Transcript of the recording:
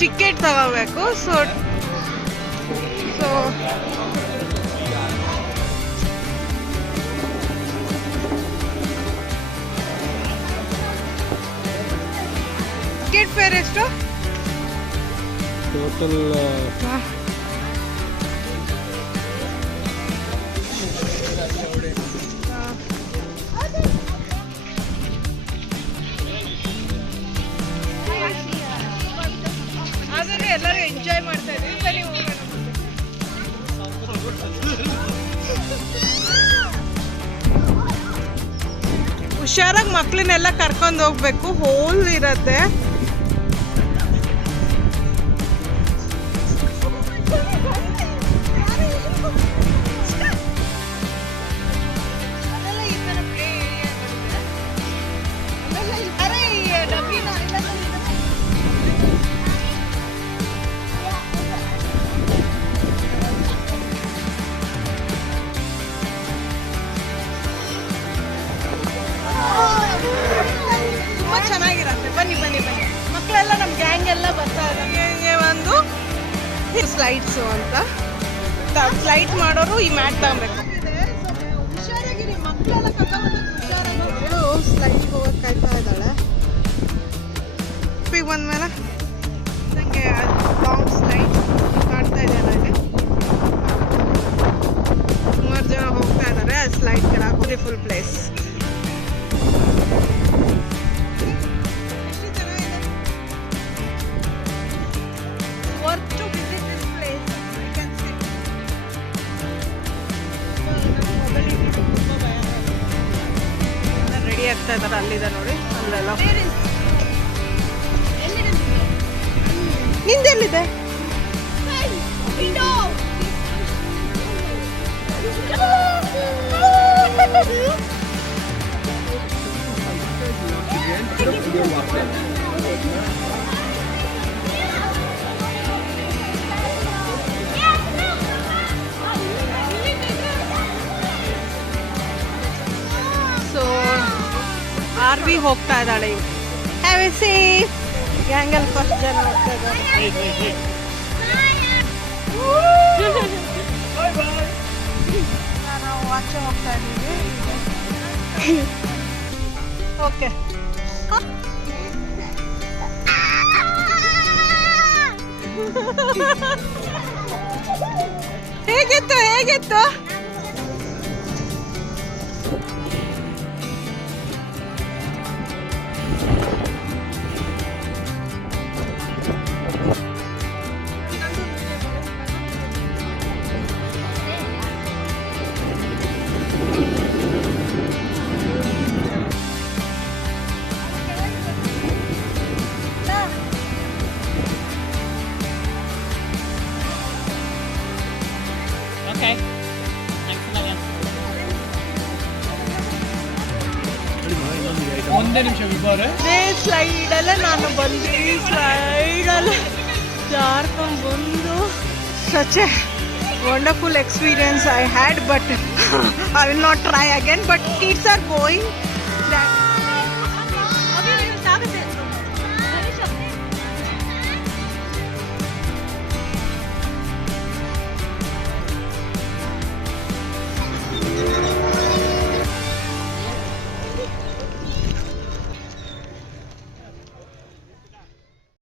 Ticket ತಗೋಬೇಕು. So ticket fair ಎಷ್ಟು total? ಆದರೆ ಎಲ್ಲರೂ ಎಂಜಾಯ್ ಮಾಡ್ತಾ ಇದ್ದೀವಿ. ಬನ್ನಿ ಹೋಗೋಣ. ಹುಷಾರಾಗಿ ಮಕ್ಕಳನ್ನೆಲ್ಲ ಕರ್ಕೊಂಡು ಹೋಗ್ಬೇಕು. ಹೋಲ್ ಇರತ್ತೆ. ತುಂಬ ಚೆನ್ನಾಗಿರತ್ತೆ. ಬನ್ನಿ ಬನ್ನಿ ಬನ್ನಿ. ಮಕ್ಕಳೆಲ್ಲ ನಮ್ಮ ಗ್ಯಾಂಗ್ ಎಲ್ಲ ಬರ್ತಾ ಇದ್ದಾರೆ. ಒಂದು ಸ್ಲೈಡ್ಸು ಅಂತ ಸ್ಲೈಡ್ ಮಾಡೋರು ಈ ಮ್ಯಾಟ್ ತಗೊಬೇಕು. ಹುಷಾರಾಗಿರಿ, ಮಕ್ಕಳೆಲ್ಲ ಹುಷಾರಾಗಿ ಸ್ಲೈಡ್ಗೆ ಹೋಗೋಕೆ ಕಾಯ್ತಾ ಇದ್ದಾಳೆ. ಈಗ ಬಂದ್ಮೇಲೆ ನನಗೆ ಲಾಂಗ್ ಸ್ಲೈಡ್ ಕಾಣ್ತಾ ಇದೆ. ನನಗೆ ಸುಮಾರು ಜನ ಹೋಗ್ತಾ ಇದ್ದಾರೆ ಆ ಸ್ಲೈಡ್ ಕೆಳಗೆ. Beautiful place. ರೆಡಿ ಆಗ್ತಾ ಇದ್ದಾರೆ. ಅಲ್ಲಿದೆ ನೋಡಿ, ಅಲ್ಲೆಲ್ಲ. ನಿಂದೆಲ್ಲಿದೆ? ಸೊ ಆರ್ವಿ ಹೋಗ್ತಾ ಇದ್ದಾಳೆ. Have a safe. ಗ್ಯಾಂಗಲ್ ಫಸ್ಟ್ ಜನ ಹೋಗ್ತಾ ಇದ್ದಾರೆ. ನಾವು ಆಚೆ ಹೋಗ್ತಾ ಇದ್ದೀವಿ. ಓಕೆ. ಹೇಗಿತ್ತು ಹೇಗಿತ್ತು? Okay. Thanks a million. ಒಂದೇ ನಿಮಿಷ ವಿಭಾರ. ಸ್ಲೈಡಲ್ಲೇ ನಾನು ಬಂದು ಈ ಸ್ಲೈಡಲ್ಲೇ ಜಾರ್ಕೊಂಡು ಬಂದು such a wonderful experience I had, but I will not try again. But kids are going